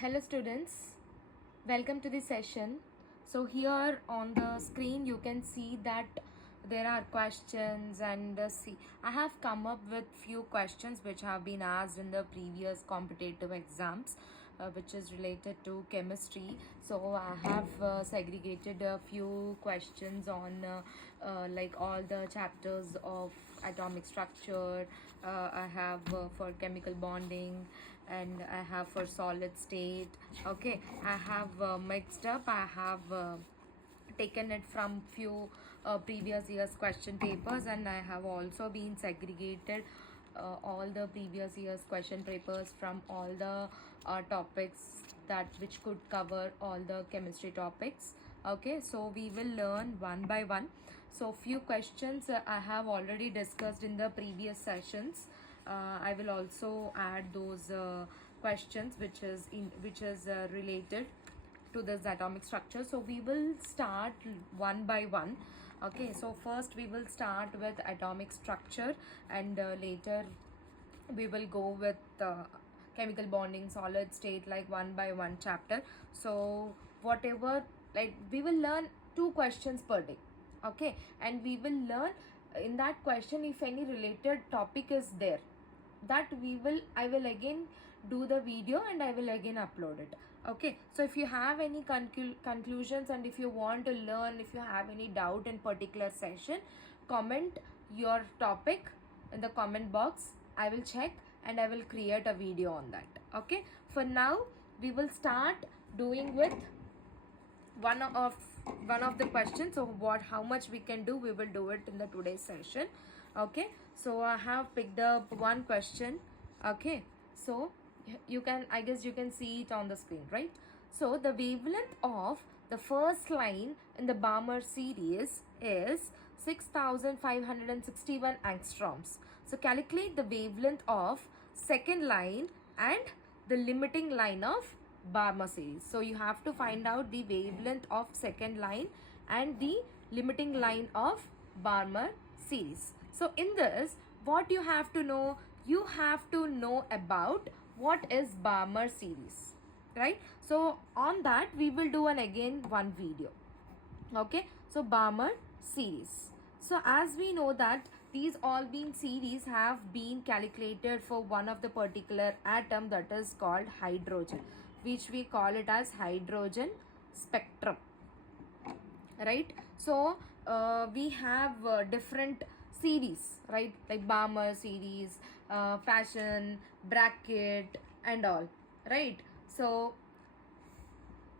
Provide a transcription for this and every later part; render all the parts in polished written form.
Hello students, welcome to the session. So here on the screen you can see that there are questions and see I have come up with few questions which have been asked in the previous competitive exams, which is related to chemistry. So I have segregated a few questions on like all the chapters of atomic structure. I have for chemical bonding, and I have for solid state. Okay, I have mixed up. I have taken it from few previous years question papers, and I have also been segregated all the previous years question papers from all the topics that which could cover all the chemistry topics. Okay, so we will learn one by one. So few questions I have already discussed in the previous sessions. I will also add those questions which is related to this atomic structure. So we will start one by one. Okay, so first we will start with atomic structure, and later we will go with chemical bonding, solid state, like one by one chapter. So whatever, like we will learn 2 questions per day. Okay, and we will learn in that question if any related topic is there, that I will again do the video and I will again upload it. Okay, so if you have any conclusions, and if you want to learn, if you have any doubt in particular session, comment your topic in the comment box. I will check and I will create a video on that. Okay, for now we will start doing with one of the questions. So how much we can do, we will do it in the today's session. Okay, so I have picked up one question. Okay, so you can, I guess you can see it on the screen, right? So the wavelength of the first line in the Balmer series is 6561 angstroms. So calculate the wavelength of second line and the limiting line of Balmer series. So you have to find out the wavelength of second line and the limiting line of Balmer series. So in this, what you have to know, you have to know about what is Balmer series, right? So on that we will do one video. Okay, so Balmer series. So as we know that these all been series have been calculated for one of the particular atom, that is called hydrogen, which we call it as hydrogen spectrum, right? So we have different series, right? Like Balmer series, fashion, bracket and all, right? So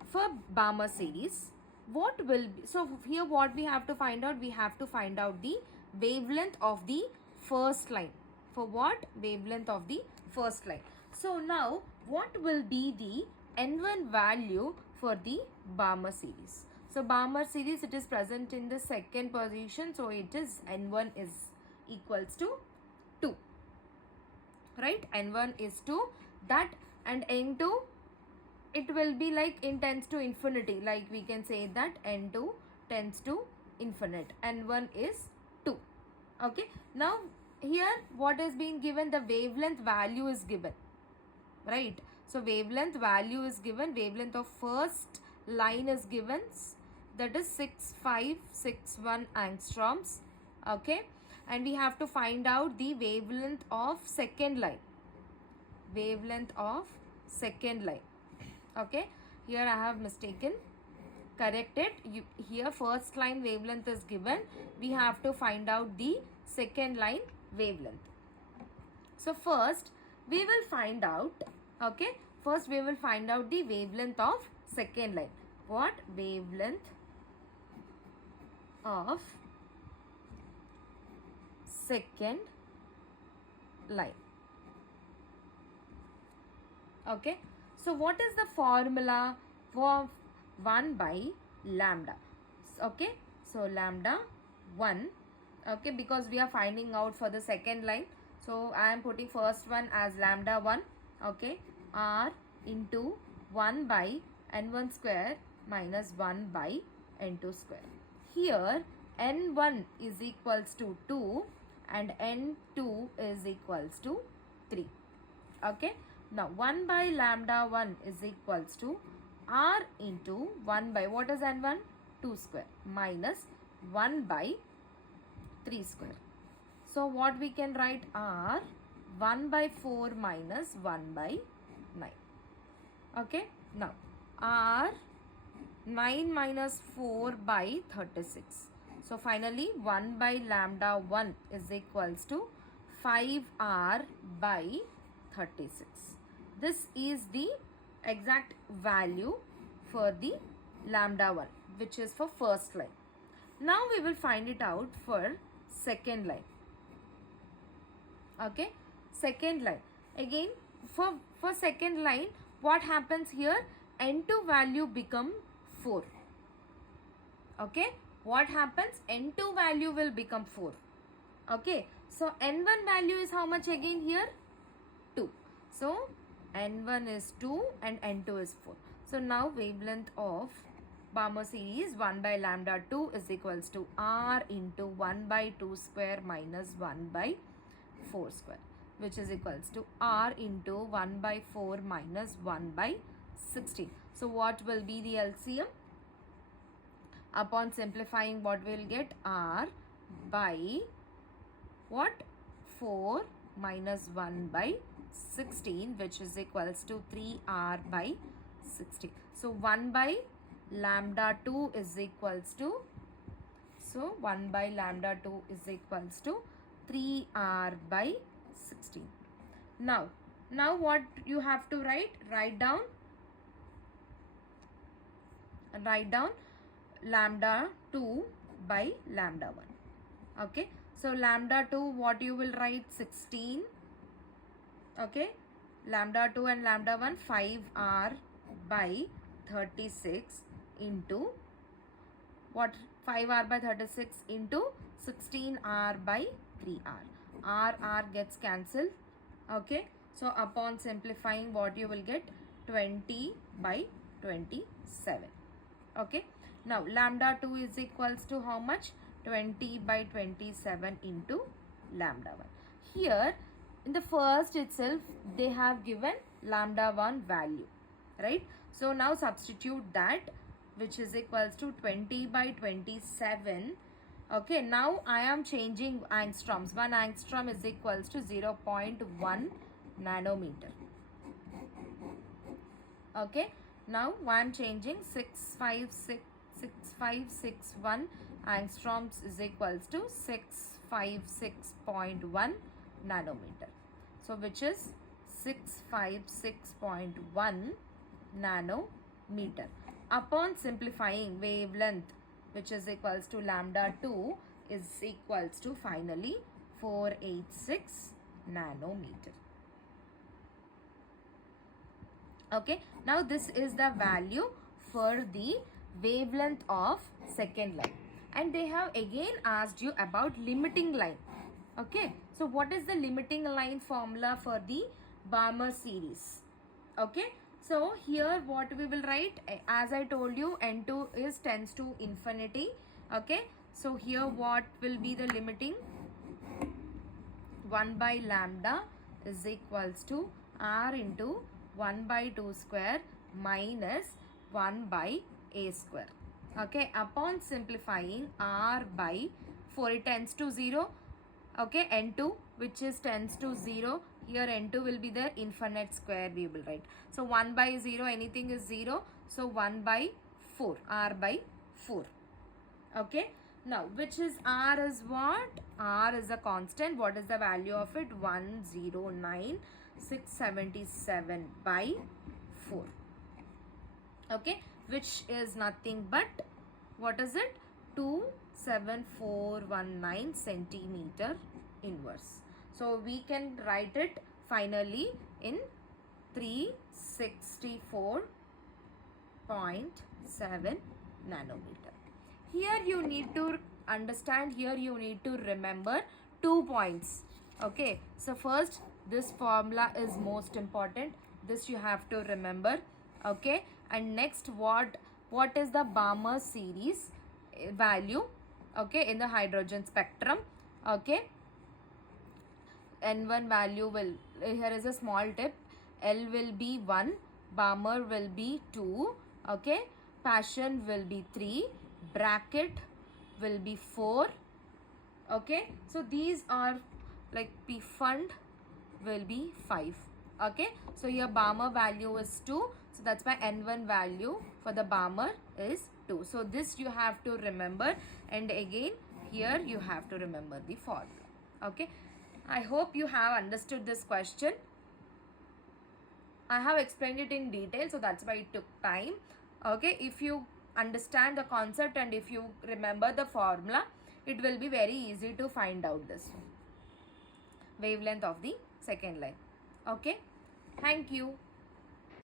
for Balmer series, what will be, so here what we have to find out, we have to find out the wavelength of the first line. For what? Wavelength of the first line. So now what will be the N1 value for the Balmer series? So Balmer series, it is present in the second position, so it is N1 is equals to 2, right? N1 is 2, that, and N2, it will be like in tends to infinity, like we can say that N2 tends to infinite, N1 is 2. Okay, now here what is being given, the wavelength value is given, right? So wavelength value is given, wavelength of first line is given, that is 6561 angstroms. Okay, and we have to find out the wavelength of second line, wavelength of second line. Okay, here I have mistaken, correct it. Here first line wavelength is given, we have to find out the second line wavelength. So first we will find out, okay, first we will find out the wavelength of second line. What? Wavelength of second line. Okay, so what is the formula for 1 by lambda? Okay, so lambda 1. Okay, because we are finding out for the second line, so I am putting first one as lambda 1. Okay, r into 1 by n1 square minus 1 by n2 square. Here n1 is equals to 2 and n2 is equals to 3. Okay, Now 1 by lambda 1 is equals to r into 1 by, what is n1? 2 square minus 1 by 3 square. So what we can write? R 1 by 4 minus 1 by 9. Okay. Now R 9 minus 4 by 36. So finally 1 by lambda 1 is equals to 5r by 36. This is the exact value for the lambda 1, which is for first line. Now we will find it out for second line. Okay, second line. Again, for second line, what happens here? N2 value become 4. Okay, what happens? N2 value will become 4. Okay, so N1 value is how much again here? 2. So N1 is 2 and N2 is 4. So now wavelength of Balmer series 1 by lambda 2 is equals to R into 1 by 2 square minus 1 by 4 square, which is equals to R into 1 by 4 minus 1 by 16. So what will be the LCM? Upon simplifying, what we will get? R by what? 4 minus 1 by 16, which is equals to 3R by 16. So 1 by lambda 2 is equals to, so 1 by lambda 2 is equals to 3R by 16. Now what you have to write? Write down lambda 2 by lambda 1. Okay, so lambda 2, what you will write? 16. Okay, lambda 2 and lambda 1, 5R by 36 into what? 5R by 36 into 16R by 3R. R gets cancelled. Okay, so upon simplifying, what you will get? 20 by 27. Okay, now lambda 2 is equals to how much? 20 by 27 into lambda 1. Here in the first itself they have given lambda 1 value, right? So now substitute that, which is equals to 20 by 27. Okay, now I am changing angstroms. 1 angstrom is equals to 0.1 nanometer. Okay, now I am changing 6561 angstroms is equals to 656.1 nanometer. So which is 656.1 nanometer. Upon simplifying, wavelength, which is equals to lambda 2, is equals to finally 486 nanometer. Okay, now this is the value for the wavelength of second line, and they have again asked you about limiting line. Okay, so what is the limiting line formula for the Balmer series? Okay, so here what we will write, as I told you, N2 is tends to infinity. Okay, so here what will be the limiting? 1 by lambda is equals to R into 1 by 2 square minus 1 by a square. Okay, upon simplifying, R by 4, it tends to 0. Okay, N2 which is tends to 0. Here N2 will be the infinite square we will write. So 1 by 0, anything is 0. So 1 by 4, R by 4. Okay, now which is R is what? R is a constant. What is the value of it? 109,677 by 4. Okay, which is nothing but, what is it? 27419 centimeter inverse. So we can write it finally in 364.7 nanometer. Here you need to understand, here you need to remember 2 points. Okay, so first, this formula is most important. This you have to remember. Okay, and next, what is the Balmer series value? Okay, in the hydrogen spectrum. Okay, N1 value will, here is a small tip, L will be 1, Balmer will be 2, okay, Passion will be 3, Bracket will be 4, okay. So these are like P Fund will be 5, okay. So here Balmer value is 2, so that's why N1 value for the Balmer is 2. So this you have to remember, and again here you have to remember the formula, okay. I hope you have understood this question. I have explained it in detail, so that's why it took time, okay. If you understand the concept and if you remember the formula, it will be very easy to find out this wavelength of the second line, okay. Thank you.